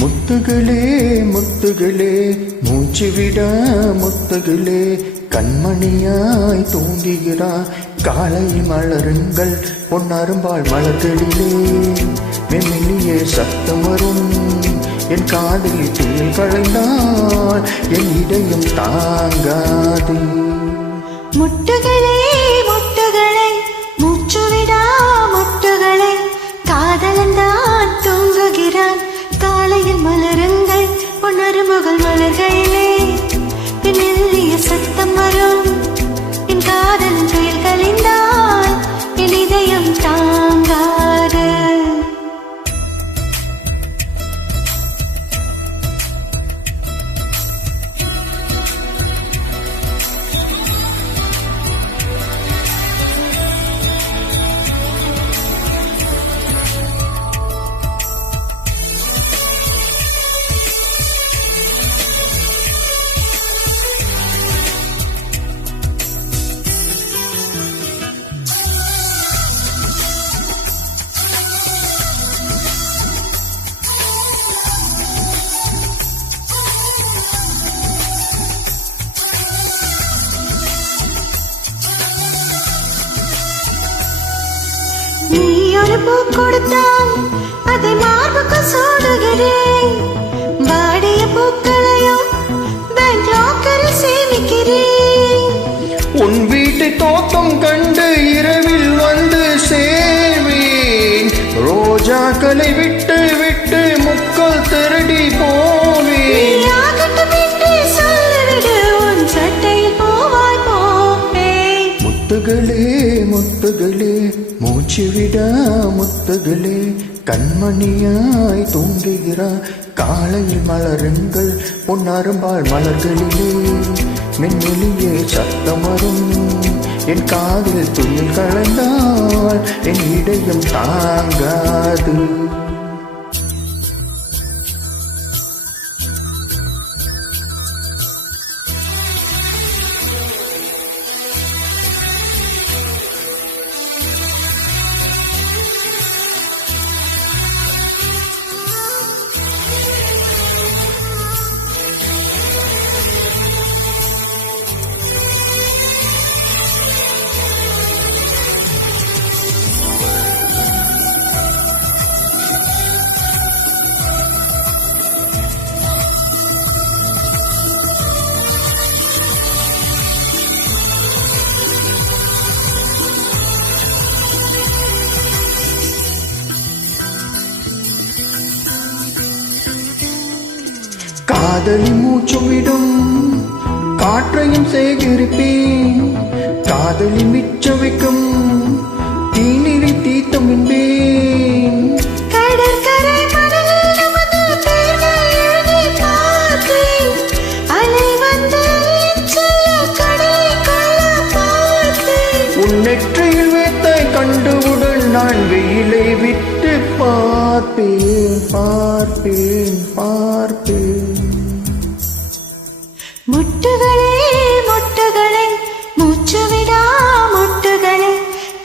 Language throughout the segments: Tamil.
முத்துகளே முத்துகளே மூச்சு விட முத்துகளே கண்மணியாய் தூங்குகிறார் காலை மலருங்கள் பொன்னரும்பாள் மலர்களிலே மெல்லிய சத்தம் வரும் என் காதில் தேல் களைந்தால் என் இதயம் தாங்காது. முட்டுகளே முட்டுகளே மூச்சு விடா முட்டுகளே காதலந்தான் தூங்குகிறான் காலையில் மலருங்கள் பொன்னரும்புகள் மலர்களிலே மெல்லிய சத்தம் வரும் என் காதல் துயில் களைந்தால் என் இதயம் தாங்காது. நீ ஒரு பூ கொடுத்தால் அதை மார்புக்கு சூடுகிறேன் வாடிய பூக்களையும் பேங்க் லாக்கரில் சேமிக்கிறேன். உன் வீட்டு தோட்டம் கண்டு இரவில் வந்து சேவேன் ரோஜாக்களை விட்டு விட்டு முக்கள் திருடி போவேன். முத்துகளே முத்துகளே மூச்சு விட முத்துகளே கண்மணியாய் தூங்குகிறார் காலையில் மலருங்கள் பொன்னரும்பாள் மலர்களிலே மெல்லிய சத்தம் வரும் என் காதில் துயில் களைந்தால் என் இதயம் தாங்காது. காதலி மூச்சு விடும் காற்றையும் சேகரிப்பேன் காதலி மிச்ச வைக்கும் தீநீரை தீர்த்தம் என்பேன். உன் நெற்றியில் வேத்தாய் கண்டுவுடன் நான் வெயிலை விட்டு பார்ப்பேன் பார்ப்பேன் பார்ப்பேன். முட்டுகளே முட்டுகளே மூச்சு விடா முட்டுகளே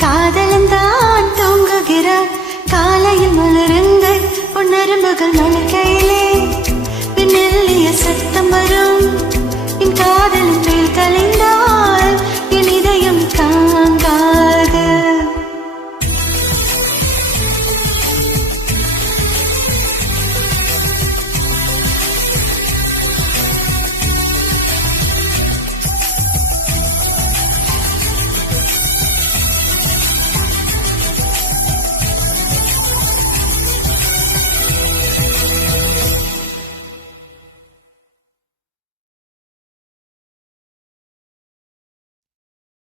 காதலந்தான் தூங்குகிறார் காலையில் மலருங்கள் பொன்னரும்புகள் மலர்களிலே மெல்லிய சத்தம் வரும் என் காதலின்